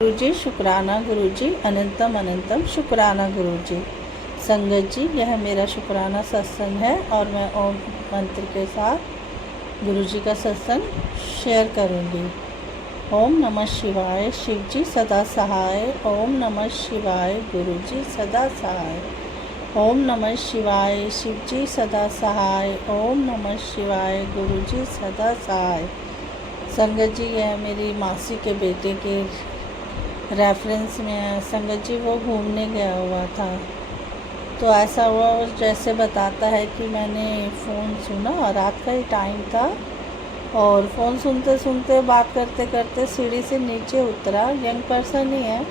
गुरुजी शुक्राना गुरुजी, अनंतम अनंतम शुक्राना गुरुजी। संगत जी, यह मेरा शुक्राना सत्संग है और मैं ओम मंत्र के साथ गुरुजी का सत्संग शेयर करूंगी। ओम नमः शिवाय, शिव जी सदा सहाय। ओम नमः शिवाय, गुरुजी सदा सहाय। ओम नमः शिवाय, शिव जी सदा सहाय। ओम नमः शिवाय, गुरुजी सदा सहाय। संगत जी, यह मेरी मासी के बेटे के रेफरेंस में है। संगत जी, वो घूमने गया हुआ था तो ऐसा हुआ जैसे बताता है कि मैंने फ़ोन सुना और रात का ही टाइम था और फ़ोन सुनते सुनते बात करते करते सीढ़ी से नीचे उतरा। यंग पर्सन ही है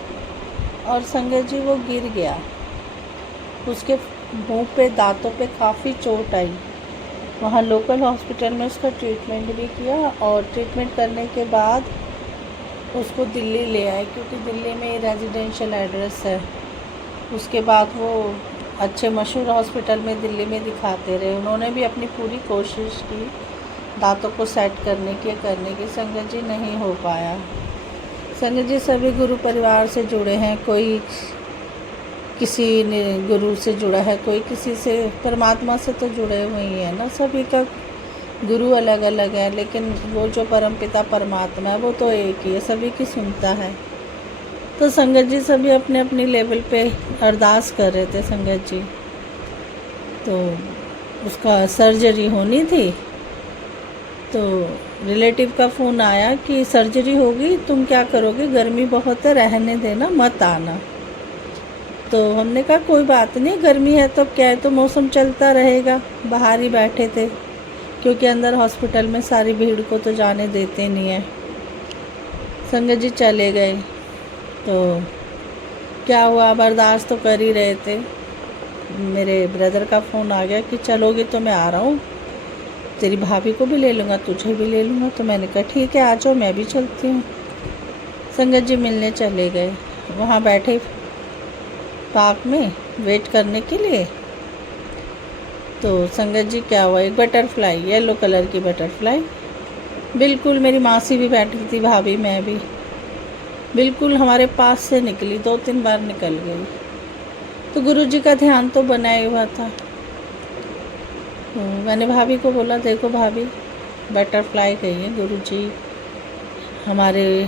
और संगत जी वो गिर गया। उसके मुंह पे, दांतों पे काफ़ी चोट आई। वहाँ लोकल हॉस्पिटल में उसका ट्रीटमेंट भी किया और ट्रीटमेंट करने के बाद उसको दिल्ली ले आए क्योंकि दिल्ली में रेजिडेंशियल एड्रेस है। उसके बाद वो अच्छे मशहूर हॉस्पिटल में दिल्ली में दिखाते रहे। उन्होंने भी अपनी पूरी कोशिश की दांतों को सेट करने की संगत जी नहीं हो पाया। संगत जी सभी गुरु परिवार से जुड़े हैं, कोई किसी ने गुरु से जुड़ा है, कोई किसी से, परमात्मा से तो जुड़े हुए ही हैं ना। सभी का गुरु अलग अलग है लेकिन वो जो परमपिता परमात्मा है वो तो एक ही है, सभी की सुनता है। तो संगत जी सभी अपने अपने लेवल पे अरदास कर रहे थे। संगत जी तो उसका सर्जरी होनी थी तो रिलेटिव का फ़ोन आया कि सर्जरी होगी, तुम क्या करोगे, गर्मी बहुत है, रहने देना, मत आना। तो हमने कहा कोई बात नहीं, गर्मी है तो क्या है, तो मौसम चलता रहेगा। बाहर ही बैठे थे क्योंकि अंदर हॉस्पिटल में सारी भीड़ को तो जाने देते नहीं है। संगत जी चले गए तो क्या हुआ, बर्दाश्त तो कर ही रहे थे। मेरे ब्रदर का फ़ोन आ गया कि चलोगी तो मैं आ रहा हूँ, तेरी भाभी को भी ले लूँगा, तुझे भी ले लूँगा। तो मैंने कहा ठीक है, आ जाओ, मैं भी चलती हूँ। संगत जी मिलने चले गए। वहाँ बैठे पार्क में वेट करने के लिए। तो संगत जी क्या हुआ, एक बटरफ्लाई, येलो कलर की बटरफ्लाई, बिल्कुल मेरी मासी भी बैठी थी, भाभी, मैं भी, बिल्कुल हमारे पास से निकली, 2-3 बार निकल गई। तो गुरुजी का ध्यान तो बनाए हुआ था। तो मैंने भाभी को बोला, देखो भाभी, बटरफ्लाई गई है, गुरुजी हमारे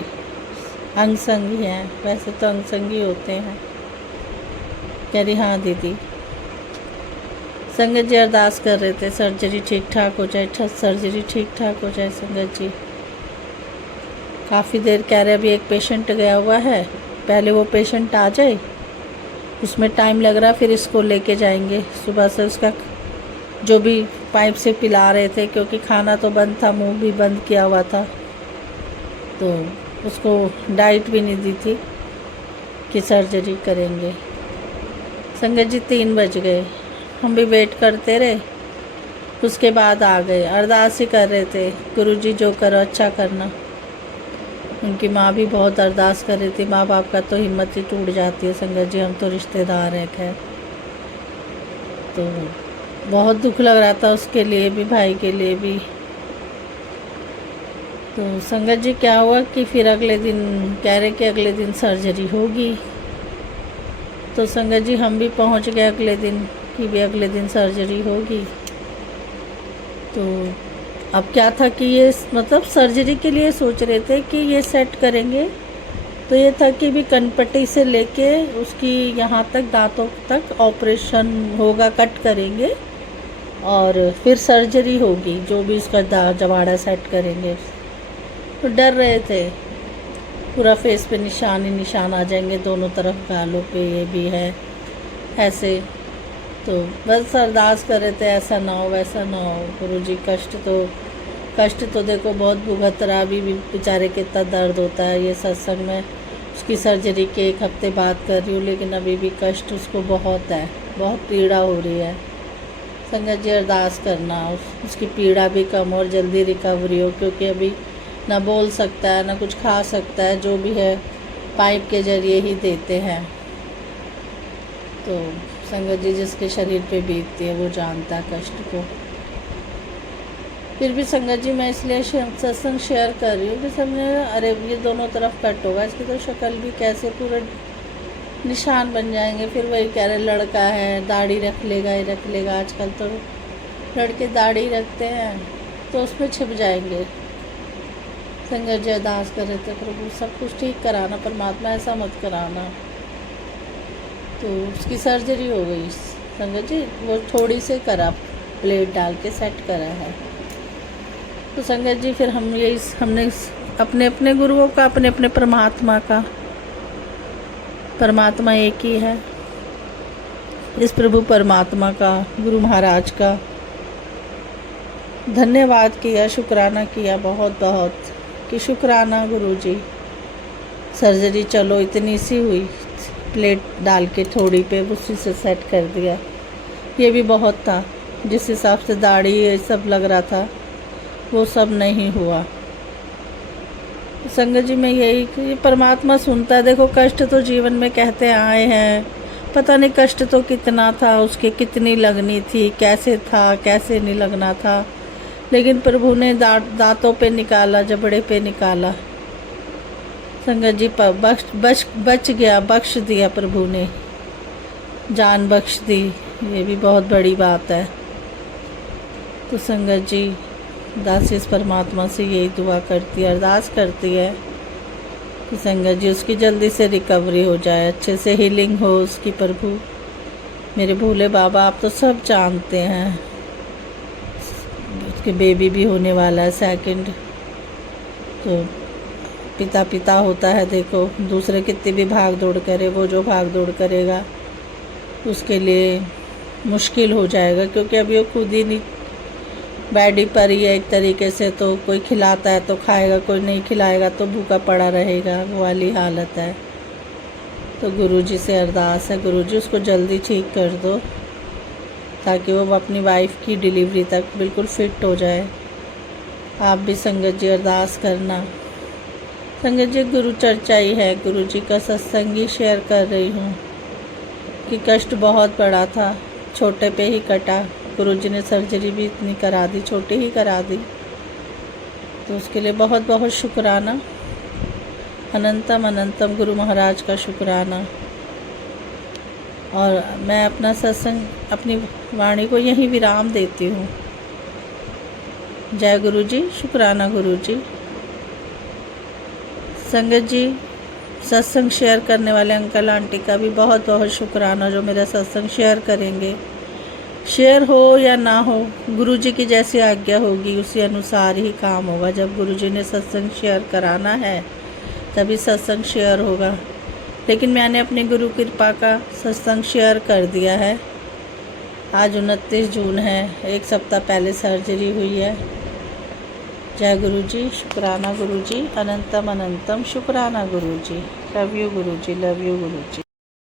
अंग संगी हैं, वैसे तो अंग संगी होते हैं। कह रही हाँ दीदी। संगत जी अरदास कर रहे थे सर्जरी ठीक ठाक हो जाए, सर्जरी ठीक ठाक हो जाए। संगत जी काफ़ी देर कह रहे, अभी एक पेशेंट गया हुआ है, पहले वो पेशेंट आ जाए, उसमें टाइम लग रहा, फिर इसको लेके जाएंगे। सुबह से उसका जो भी पाइप से पिला रहे थे क्योंकि खाना तो बंद था, मुंह भी बंद किया हुआ था, तो उसको डाइट भी नहीं दी थी कि सर्जरी करेंगे। संगत जी 3 बज गए, हम भी वेट करते रहे। उसके बाद आ गए, अरदास ही कर रहे थे, गुरुजी जो करो अच्छा करना। उनकी माँ भी बहुत अरदास कर रही थी। माँ बाप का तो हिम्मत ही टूट जाती है। संगत जी हम तो रिश्तेदार हैं, खैर तो बहुत दुख लग रहा था उसके लिए भी, भाई के लिए भी। तो संगत जी क्या हुआ कि फिर अगले दिन कह रहे कि अगले दिन सर्जरी होगी। तो संगत जी हम भी पहुंच गए अगले दिन कि भी अगले दिन सर्जरी होगी। तो अब क्या था कि ये मतलब सर्जरी के लिए सोच रहे थे कि ये सेट करेंगे, तो ये था कि भी कनपट्टी से लेके उसकी यहाँ तक, दांतों तक ऑपरेशन होगा, कट करेंगे और फिर सर्जरी होगी, जो भी उसका जवाड़ा सेट करेंगे। तो डर रहे थे, पूरा फेस पे निशान ही निशान आ जाएंगे, दोनों तरफ गालों पे, ये भी है ऐसे। तो बस अरदास कर रहे थे ऐसा ना हो, वैसा ना हो। गुरुजी कष्ट तो देखो बहुत भुगत रहा, अभी भी बेचारे कितना दर्द होता है। ये सत्संग में उसकी सर्जरी के 1 हफ्ते बाद कर रही हूँ लेकिन अभी भी कष्ट उसको बहुत है, बहुत पीड़ा हो रही है। संगत जी अरदास करना उसकी पीड़ा भी कम और जल्दी रिकवरी हो, क्योंकि अभी ना बोल सकता है, ना कुछ खा सकता है, जो भी है पाइप के जरिए ही देते हैं। तो संगत जी जिसके शरीर पे बीतती है वो जानता है कष्ट को। फिर भी संगत जी मैं इसलिए सत्संग शेयर कर रही हूँ कि सबने अरे ये दोनों तरफ कट होगा, इसकी तो शक्ल भी कैसे पूरे निशान बन जाएंगे। फिर वही कह रहे लड़का है दाढ़ी रख लेगा ही रख लेगा, आजकल तो लड़के दाढ़ी रखते हैं तो उसमें छिप जाएंगे। संगत जी अरदास कर रहे थे प्रभु सब कुछ ठीक कराना, परमात्मा ऐसा मत कराना। तो उसकी सर्जरी हो गई संगत जी, वो थोड़ी से करा, प्लेट डाल के सेट करा है। तो संगत जी फिर हमने अपने अपने गुरुओं का, अपने अपने परमात्मा का, परमात्मा एक ही है, इस प्रभु परमात्मा का, गुरु महाराज का धन्यवाद किया, शुक्राना किया बहुत बहुत कि शुक्राना गुरु जी, सर्जरी चलो इतनी सी हुई, प्लेट डाल के थोड़ी पे उसी से सेट कर दिया। ये भी बहुत था, जिस हिसाब से दाढ़ी ये सब लग रहा था वो सब नहीं हुआ। संगत जी मैं यही कि परमात्मा सुनता है। देखो कष्ट तो जीवन में कहते आए हैं, पता नहीं कष्ट तो कितना था, उसके कितनी लगनी थी, कैसे था कैसे नहीं लगना था, लेकिन प्रभु ने दांतों पे निकाला, जबड़े पे निकाला। संगत जी बच गया, बख्श दिया प्रभु ने, जान बख्श दी, ये भी बहुत बड़ी बात है। तो संगत जी दास इस परमात्मा से यही दुआ करती है, अरदास करती है कि संगत जी उसकी जल्दी से रिकवरी हो जाए, अच्छे से हीलिंग हो उसकी। प्रभु मेरे भोले बाबा आप तो सब जानते हैं, उसके बेबी भी होने वाला है सेकंड, तो पिता पिता होता है। देखो दूसरे कितनी भी भाग दौड़ करे, वो जो भाग दौड़ करेगा उसके लिए मुश्किल हो जाएगा, क्योंकि अभी वो खुद ही नहीं बैडी पर ही है एक तरीके से। तो कोई खिलाता है तो खाएगा, कोई नहीं खिलाएगा तो भूखा पड़ा रहेगा, वो वाली हालत है। तो गुरुजी से अरदास है, गुरुजी उसको जल्दी ठीक कर दो ताकि वो अपनी वाइफ की डिलीवरी तक बिल्कुल फिट हो जाए। आप भी संगत जी अरदास करना। संगत जी गुरु चर्चा ही है, गुरुजी का सत्संग ही शेयर कर रही हूँ कि कष्ट बहुत बड़ा था, छोटे पे ही कटा। गुरुजी ने सर्जरी भी इतनी करा दी, छोटी ही करा दी, तो उसके लिए बहुत बहुत शुक्राना, अनंतम अनंतम गुरु महाराज का शुक्राना। और मैं अपना सत्संग, अपनी वाणी को यहीं विराम देती हूँ। जय गुरु जी, शुक्राना गुरु जी। संगत जी सत्संग शेयर करने वाले अंकल आंटी का भी बहुत बहुत शुक्राना, जो मेरा सत्संग शेयर करेंगे। शेयर हो या ना हो, गुरुजी की जैसी आज्ञा होगी उसी अनुसार ही काम होगा। जब गुरुजी ने सत्संग शेयर कराना है तभी सत्संग शेयर होगा। लेकिन मैंने अपनी गुरु कृपा का सत्संग शेयर कर दिया है। आज 29 जून है, एक सप्ताह पहले सर्जरी हुई है। जय गुरु जी, शुक्राना गुरु जी, अनंतम अनंतम शुक्राना गुरु जी। Love you Guru ji, love you Guru ji.